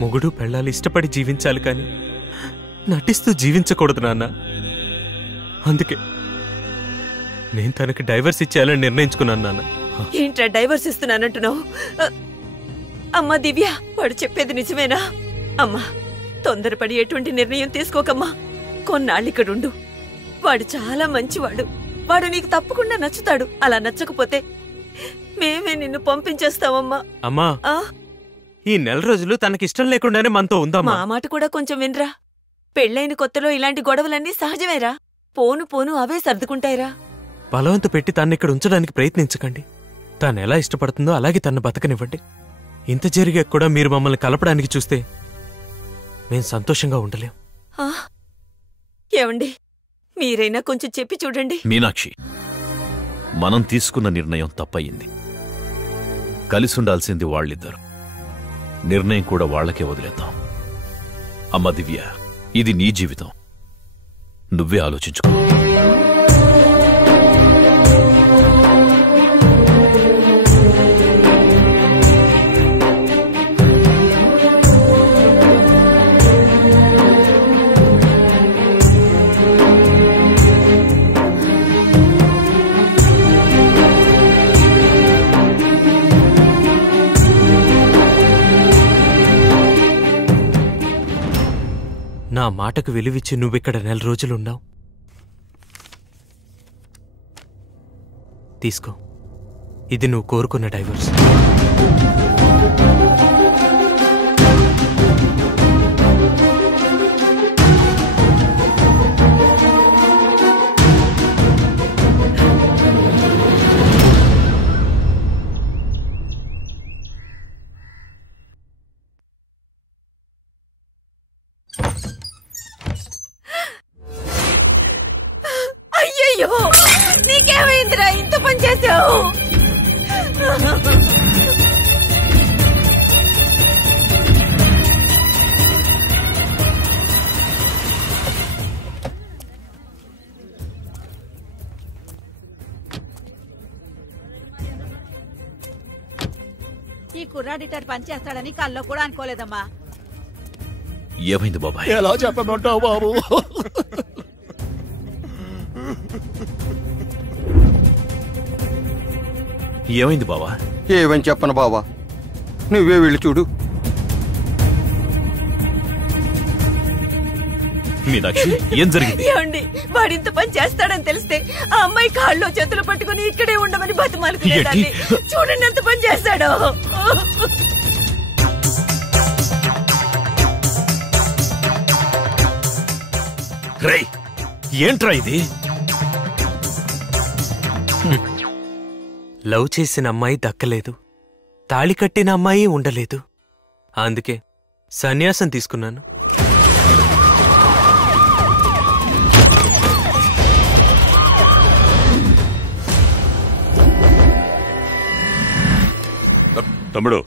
మొగుడు పెళ్ళాలి ఇష్టపడి జీవించాలి కానీ నటిస్తూ జీవించకూడదు నాన్న. అందుకే నేను తనకి డైవర్స్ ఇచ్చేయాలని నిర్ణయించుకున్నాను నాన్న. ఏంట్రా డైవర్స్ ఇస్తున్నానంటున్నావు? అమ్మా దివ్య, వాడు చెప్పేది నిజమేనా? అమ్మా, తొందరపడి ఎటువంటి నిర్ణయం తీసుకోకమ్మా. కొన్నాళ్ళిక్కడుండు. వాడు చాలా మంచివాడు. వాడు నీకు తప్పకుండా నచ్చుతాడు. అలా నచ్చకపోతే మేమే నిన్ను పంపించేస్తామమ్మా. అమ్మా, ఈ నెల రోజులు తనకిష్టం లేకుండానే మనతో ఉందమ్మా. మా మాట కూడా కొంచెం వినరా. పెళ్ళైన కొత్తలో ఇలాంటి గొడవలన్నీ సహజమేరా. పోను పోను అవే సర్దుకుంటాయిరా. బలవంత పెట్టి తన్నిక్కడ ఉంచడానికి ప్రయత్నించకండి. తానెలా ఇష్టపడుతుందో అలాగే తను బతకనివ్వండి. ఇంత జరిగా కూడా మీరు మమ్మల్ని కలపడానికి చూస్తే మేం సంతోషంగా ఉండలేం. ఏమండి, మీరైనా కొంచెం చెప్పి చూడండి. మీనాక్షి, మనం తీసుకున్న నిర్ణయం తప్పయింది. కలిసుండాల్సింది వాళ్ళిద్దరు. నిర్ణయం కూడా వాళ్లకే వదిలేద్దాం. అమ్మ దివ్య, ఇది నీ జీవితం. నువ్వే ఆలోచించుకో. నా మాటకు విలువిచ్చి నువ్విక్కడ నెల రోజులున్నావు. తీసుకో, ఇది నువ్వు కోరుకున్న డైవర్స్. అయ్యయ్యో, నీకేమైందిరా? ఇంత పని చేసావు? ఈ కుర్రాడిటర్ పనిచేస్తాడని కల్లో కూడా అనుకోలేదమ్మా. ఏమైంది బాబాయ్? ఎలా చెప్పమంటావు బాబు? ఏమైంది బావా? ఏమని చెప్పను బావా, నువ్వే వెళ్ళి చూడు. మీనాక్షి, ఏం జరిగింది? ఏమండి, వాడింత పని చేస్తాడని తెలిస్తే ఆ అమ్మాయి కాళ్ళు చేతులు పట్టుకుని ఇక్కడే ఉండమని బతిమాలుకునేదాన్ని. చూడండి ఎంత పని చేస్తాడో. ఏంట్రా ఇది? లవ్ చేసిన అమ్మాయి దక్కలేదు, తాళి కట్టిన అమ్మాయి ఉండలేదు. అందుకే సన్యాసం తీసుకున్నాను. తమ్ముడు,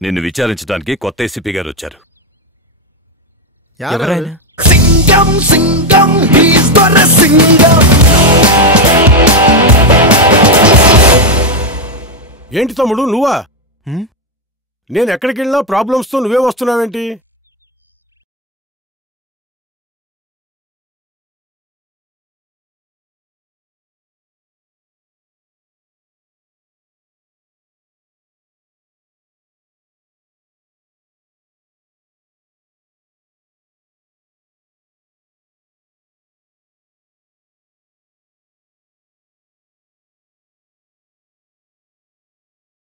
నిన్ను విచారించడానికి కొత్త ఏసీపీ గారు వచ్చారు. ఎవరైనా? సింగం సింగం, హీస్ గోన సింగం. ఏంటి తమ్ముడు నువ్వా? నేను ఎక్కడికి వెళ్ళినా ప్రాబ్లమ్స్ తో నువ్వే వస్తున్నావేంటి?